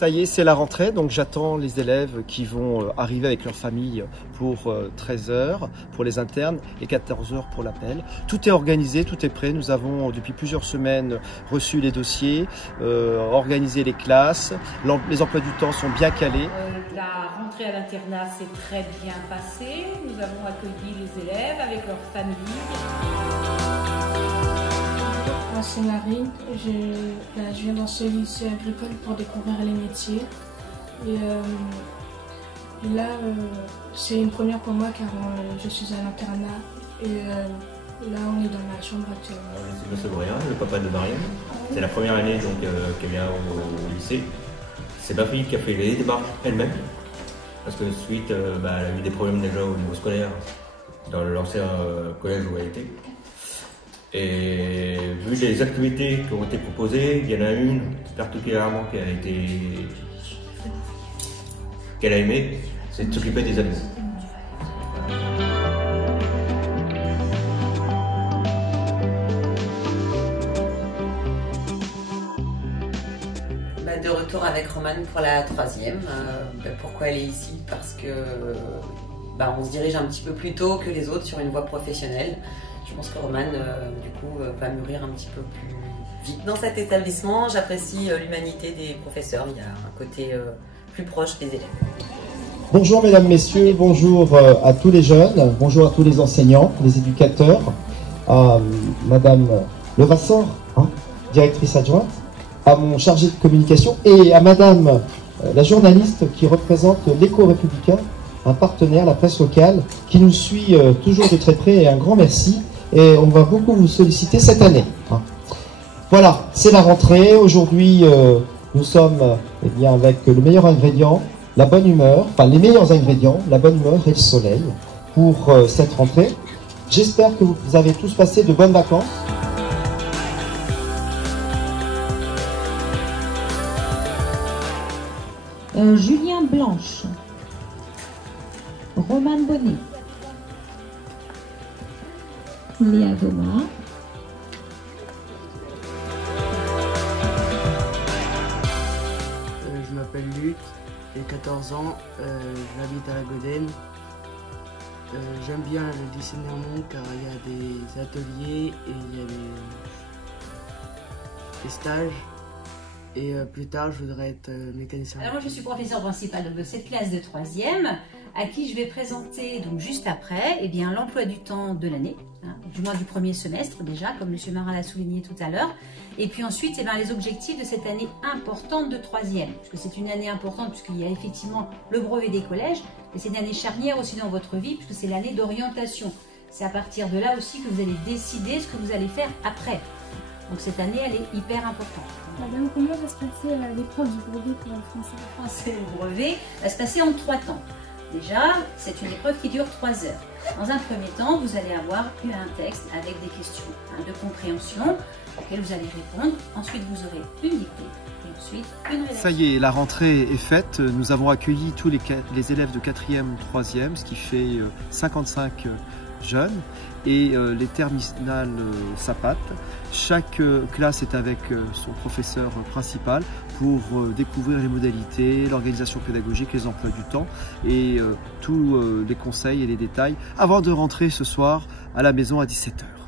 Ça y est, c'est la rentrée, donc j'attends les élèves qui vont arriver avec leur famille pour 13 h pour les internes et 14 h pour l'appel. Tout est organisé, tout est prêt. Nous avons depuis plusieurs semaines reçu les dossiers, organisé les classes, les emplois du temps sont bien calés. La rentrée à l'internat s'est très bien passée. Nous avons accueilli les élèves avec leurs familles. Moi, c'est Marine. Je viens dans ce lycée agricole pour découvrir les métiers. Et là, c'est une première pour moi car je suis à l'internat. Et là, on est dans la chambre actuellement. Je suis M. Brian, le papa de Marianne. C'est la première année qu'elle vient au lycée. C'est ma fille qui a fait les démarches elle-même. Parce que suite, elle a eu des problèmes déjà au niveau scolaire dans l'ancien collège où elle était. Et vu les activités qui ont été proposées, il y en a une particulièrement qu'elle a aimé, c'est de s'occuper des animaux. De retour avec Romane pour la 3e. Pourquoi elle est ici? Parce que on se dirige un petit peu plus tôt que les autres sur une voie professionnelle. Je pense que Romane, du coup, va mûrir un petit peu plus vite dans cet établissement. J'apprécie l'humanité des professeurs. Il y a un côté plus proche des élèves. Bonjour mesdames, messieurs, bonjour à tous les jeunes, bonjour à tous les enseignants, les éducateurs, à madame Levasseur, directrice adjointe, à mon chargé de communication et à madame la journaliste qui représente l'Écho Républicain, un partenaire, la presse locale, qui nous suit toujours de très près, et un grand merci. Et on va beaucoup vous solliciter cette année. Voilà, c'est la rentrée. Aujourd'hui, nous sommes avec le meilleur ingrédient, la bonne humeur, enfin les meilleurs ingrédients, la bonne humeur et le soleil pour cette rentrée. J'espère que vous avez tous passé de bonnes vacances. Julien Blanche, Romane Bonnet, Léa Thomas, je m'appelle Luc, j'ai 14 ans, j'habite à la Gaudenne. J'aime bien le lycée Nermont car il y a des ateliers et il y a des stages. Et plus tard, je voudrais être mécanicien. Alors moi, je suis professeure principale de cette classe de 3e, à qui je vais présenter, donc juste après, l'emploi du temps de l'année, du moins du premier semestre déjà, comme M. Marin l'a souligné tout à l'heure. Et puis ensuite, les objectifs de cette année importante de 3e, puisque c'est une année importante, puisqu'il y a effectivement le brevet des collèges, mais c'est une année charnière aussi dans votre vie, puisque c'est l'année d'orientation. C'est à partir de là aussi que vous allez décider ce que vous allez faire après. Donc cette année, elle est hyper importante. Madame, comment va se passer l'épreuve du brevet pour le français? Le français, le brevet va se passer en 3 temps. Déjà, c'est une épreuve qui dure 3 heures. Dans un premier temps, vous allez avoir un texte avec des questions de compréhension auxquelles vous allez répondre. Ensuite, vous aurez une dictée et ensuite une rédaction. Ça y est, la rentrée est faite. Nous avons accueilli tous les élèves de 4e, 3e, ce qui fait 55 jeunes, et les terminales Sapat. Chaque classe est avec son professeur principal pour découvrir les modalités, l'organisation pédagogique, les emplois du temps et tous les conseils et les détails avant de rentrer ce soir à la maison à 17 h.